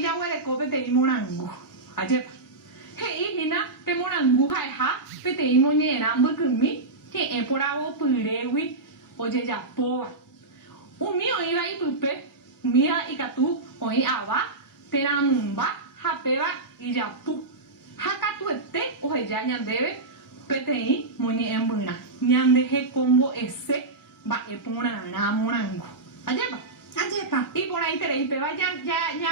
ella huele cope te imorangu. Ayer. Hey, hina, te morangu hai ha, pe te imonera mbukumi, te emporavo purewi, oye ya poa. Umi oiva i pupe, mia ikatu, oi awa, te ramumba, hapeva i ya pu. Hakatu ete, oje ya nyandebe, pe te i moni embuna. Nyande he combo ese, ba epona na morangu. Ayer. Ajepa. Y por ahí te leí, pero ya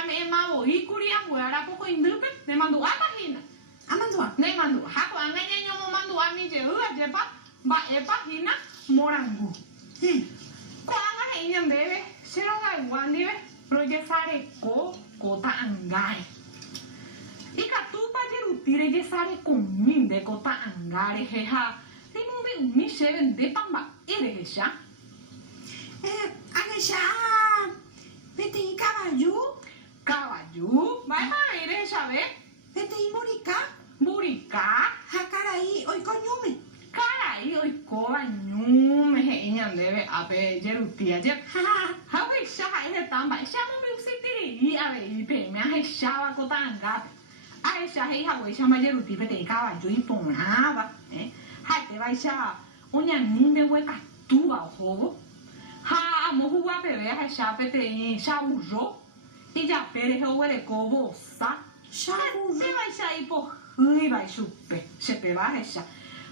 me mavo y curia muera poco indupe, me mandó a página. Amandua. Ne mandó, jaco a yo me mandó a mi jehu, a jepa, va e página morangu. Cuando hay niña bebe, se lo da igual, debe, proyectare cota angare. Y que tú para yerutire yesare con de cota angare, jeja, de un se vende pamba, eres ya. Anesha, peti caballo. Caballo, vai, eres ya, ve. Peti murica. Burika, Hakaraí, oi conyume. carai, oi coa nyume he nyandebe abe jerutia je. Hawi shaha he tamba, shamu mi usitiri abe ipe me he shawa kotanga. Ai shahe hawi shama jeruti pete caballo iponaba, ha te vai sha onya nimbe weka tuba hobo. Ha mohuwa bebe he shapete shaburro. Y ya pere he wele kobo sa. Shaburro. Se vai sha ipo. Ui vai chupe, se pe va esa.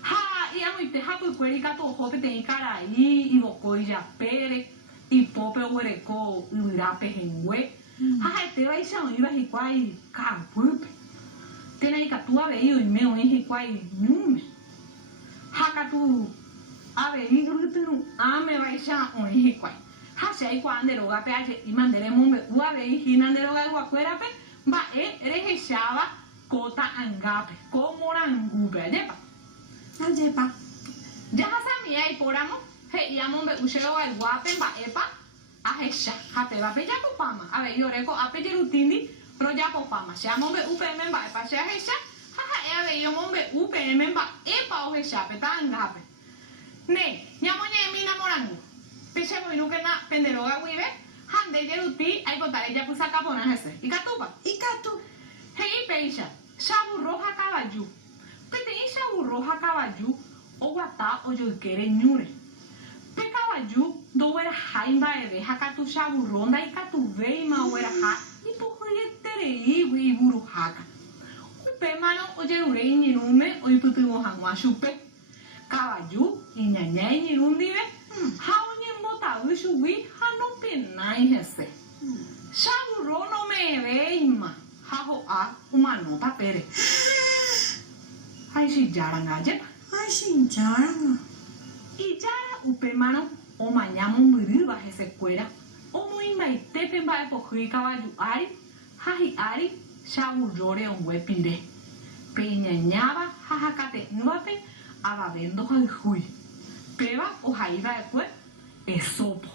Ha, y amo y te hapo y cuerica to hope te cara y bocoi ya pere y pope huereco y rape hengue. Ha, te va esa y va y quai ka pupe. Tena y catua ve y me y quai nume. Ha ka tu ave y grutu ame va esa y quai. Ha se hay cuando lo gape y manderemos u ave y hinandero ga guacuera pe va eres echaba kota angape, como morangu jepa. Ajepa. Ya hasamia y poramo, he yamo be ushero el guape ba epa, a hesha, hate ba pe ya popama. A ver, yo reco a pe jerutindi, pro ya popama. Shamo be upm ba epa sha hesha, ha a ver, yo mo be upm ba epa o hesha pe ta angape. Ne, nyamo nye mina morangu. Pe shamo inuke na penderoga wibe, hande jeruti ay kotare ya pusa capona hese. Ikatupa. Ikatu. Hei peisha, shaburro caballo. Pete shaburro caballo, o guata o yo quiere ñure. Pe caballo, do era haimba ebe, hakatu shaburro, da ikatu veima o era ha, y poco yetere y buru haka. Upe mano o yerure inirume, o iputumo hangwa shupe. Caballo, iñaña inirundive, ha oñen bota wishuwi, ha no penai hese. Shaburro no me veima. Haho a humano papere. Ai si jarang aja. Ai sin jarang. Y jara upe mano o mañamo muriba ese cuera. O muy maite pemba de poji caballo ari. Hahi ari shaburrore un wepire. Peñañaba jajacate nuape ababendo hui. Peba o jaiba de cue esopo.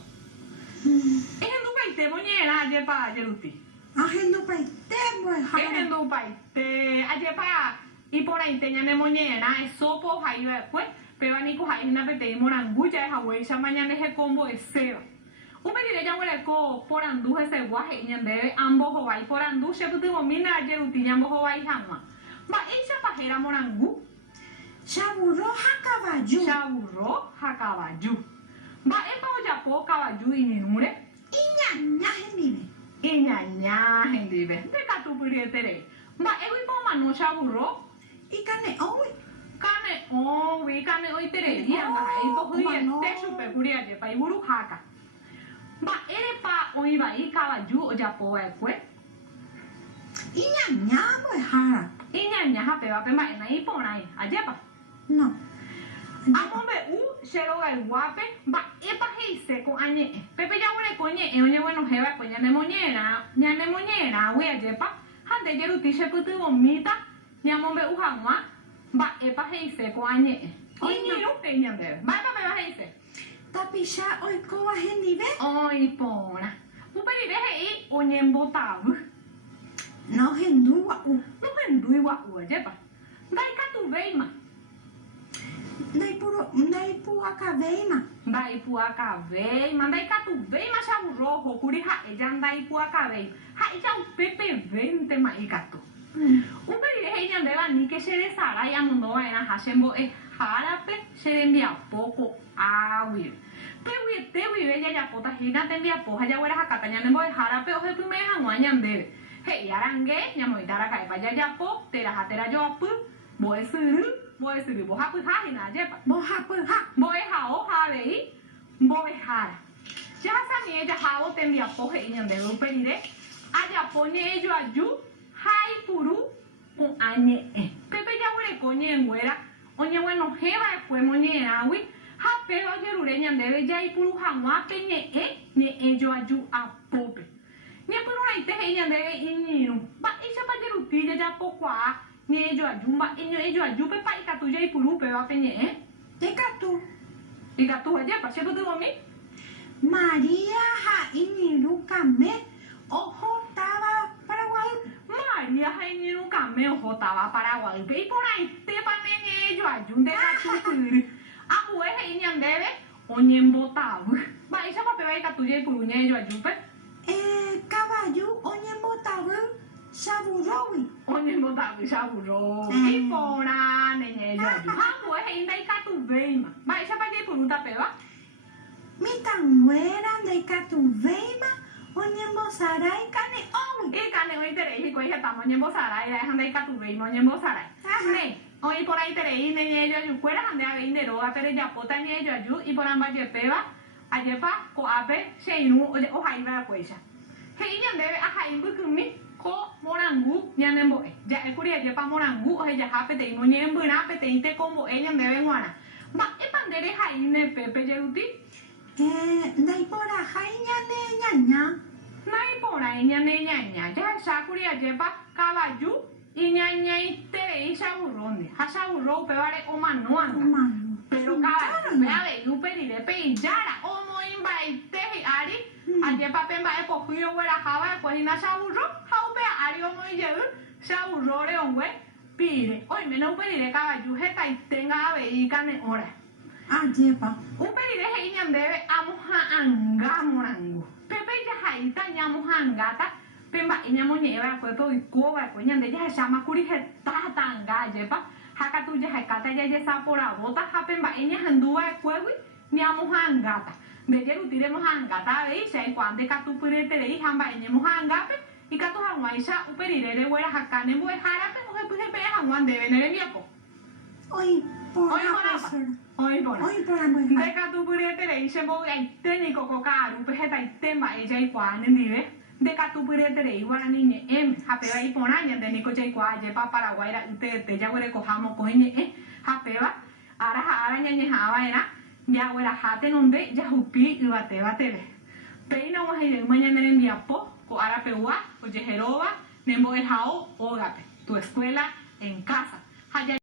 Es el nupaite moñera aje pa jeruti. Agendo pai tembo Es no paite, ayer pa y por ahí tenía nemoñera, es sopo, ahí después, pero ni coja y una pete moranguya, es agüey, ya mañana es el combo de cero. Un pediré ya huele co por andú ese guaje, y debe ambos o vai por andú, se putimos mina ayer utiña ambos o vai jamás. Va, esa pajera morangu, Shaburro caballo. chaburro, jacaballo. Va, el pavo ya po caballo y ninure. Iña, nive. Iñaña, gente, de catupurietere. Va, el pavo no chaburro. Ikane oi. Kane owi kane oi tere dia nga ai to hui te super kuria je pai buru haka ba ere pa oi ba I caballo o ja po e kwe Iña mo hara. inya ha pe ba pe ma na I po nai aje pa No. amo be u shero ga guape ba e pa hei se ko anye pepe ya wole ko nye e onye bueno heba ko nya ne moñera we aje pa han de jeru ti she putu vomita nyamo be u hanwa ba epa heise ko anye. Oi ni lu pe nyande. Ba pa be heise. Tapi sha oi ko a nive. Oi pona. Uperi de hei onyen botavu. No hendu wa u. No hendui wa u aje pa. Dai ka tu veima. Ndaipuaka veima. Ndaipuakavei, mandaikatuvei machavurro kuri ha'eja ndaipuakavei. Ha'eja upépe vente ma'ikatu. Uperire heñandéva níke cheresarái amondova'erã chembo'ehárape cherembiapóko águive. Peguiete guive jajapóta hína tembiapo ha jaguerahákata ñanembo'ehárape ohepyme hag̃ua ñandéve. He'i arange ñamoĩta araka'épa jajapo teraha terajoapy mbo'esyry mbohapyha hína ajépa. Mbo'ehao ha avei mbo'ehára. Jahasami'e jahávo tembiapo he'i ñandéve uperire ajapo ñe'ẽjoaju ha aipuru pu'ã ñe'ẽ. Pépe jaguereko ñe'ẽnguéra oñeguenohéva'ekue moñe'ẽrãgui ha péva ojerure ñandéve jaipuru hag̃uápe ñe'ẽjoaju apópe. Ñepyrũraite he'i ñandéve iñirũ mba'éichapa jeruti jajapokuaa ñe'ẽjoaju mba'e ñe'ẽjoajúpe ikatu jaipuru pévape ñe'ẽ. Ikatu ajépa chepytyvõmi. María ha iñirũ Kame ohotáva Paraguay. María ha iñirũ Kame ohotáva Paraguaýpe iporãitépa ñe'ẽjoaju ndekatupyry. Ambue he'i ñandéve oñembotavy. Mba'éichapa péva ikatu jaipuru ñe'ẽjoajúpe. Kavaju oñembotavy chavurrógui. Oñembotavy chavurrógui. Iporã ñe'ẽjoaju. Ha ambue he'i ndaikatuvéima. Mba'éichapa jaipurúta péva. Mitãnguéra ndaikatuvéima oñembosarái kane'õgui. Ikane'õiterei hikuái hetáma oñembosarái ha ndaikatuvéima oñembosarái. Ne oiporãiterei ñe'ẽjoajukuéra ha nde avei nde rógape rejapóta ñe'ẽjoaju iporãmbajepéva ajépa ko'ápe che irũ ohaiva'ekuéicha. He'i ñandéve ahai mbykymi ko morangu ñanembo'e. Ja'ékuri ajépa morangu ohejaha peteĩ moñe'ẽmbyrã peteĩ tekombo'e ñandéve g̃uarã. Mba'épa nde rehaíne pépe jeruti. Ndaiporahái ñane ñaña. Naiporãi ñane ñaña. Jahechákuri ajépa kavaju iñañaiterei chavurrónde. Ha chavurro upévare omanoanga. Pero kavaju avei uperirépe ijára omoĩmbaite hi'ári ajépape mba'epohýi oguerahava'ekuehína chavurro ha upe ári omoĩjey chavurróre ongue pire. Oiméne uperire kavaju hetaiténga avei kane'õra. Ajépa. Uperire he'i ñandéve amoha'ãnga morangu. Pépe jahaíta ñamohãngáta pe mba'e ñamoñe'ẽva'ekuépe oikóva'ekue ñande jahechámakuri hetáhatãnga ajépa ha katu jahekáta jajesaporavóta ha pe mba'e ñahenduva'ekuégui ñamohãngáta. Ndejeruti remohãngáta avei che aikuaa ndekatupyreterei ha mba'e ñemohãngápe ikatu hag̃uáicha uperire reguerahakane mbo'ehárape ohepyhepe'ẽ hag̃ua ndéve nerembiapo. Oiporã. Ndekatupyreterei chembo'aiténiko ko ka'arúpe hetaite mba'e jaikuaa nendive. Ndekatupyreterei Guarani ñe'ẽme ha péva iporã ñandéniko jaikuaa ajépa Paraguay ra'yteete jaguerekoha mokõi ñe'ẽ ha péva ára ha ára ñañeha'ãva'erã jagueraha tenonde jahupi yvateváteve. Péina og̃uahẽjeýma ñane rembiapo ko árapeua ojeheróva nembo'ehao ógape. Tu escuela en casa.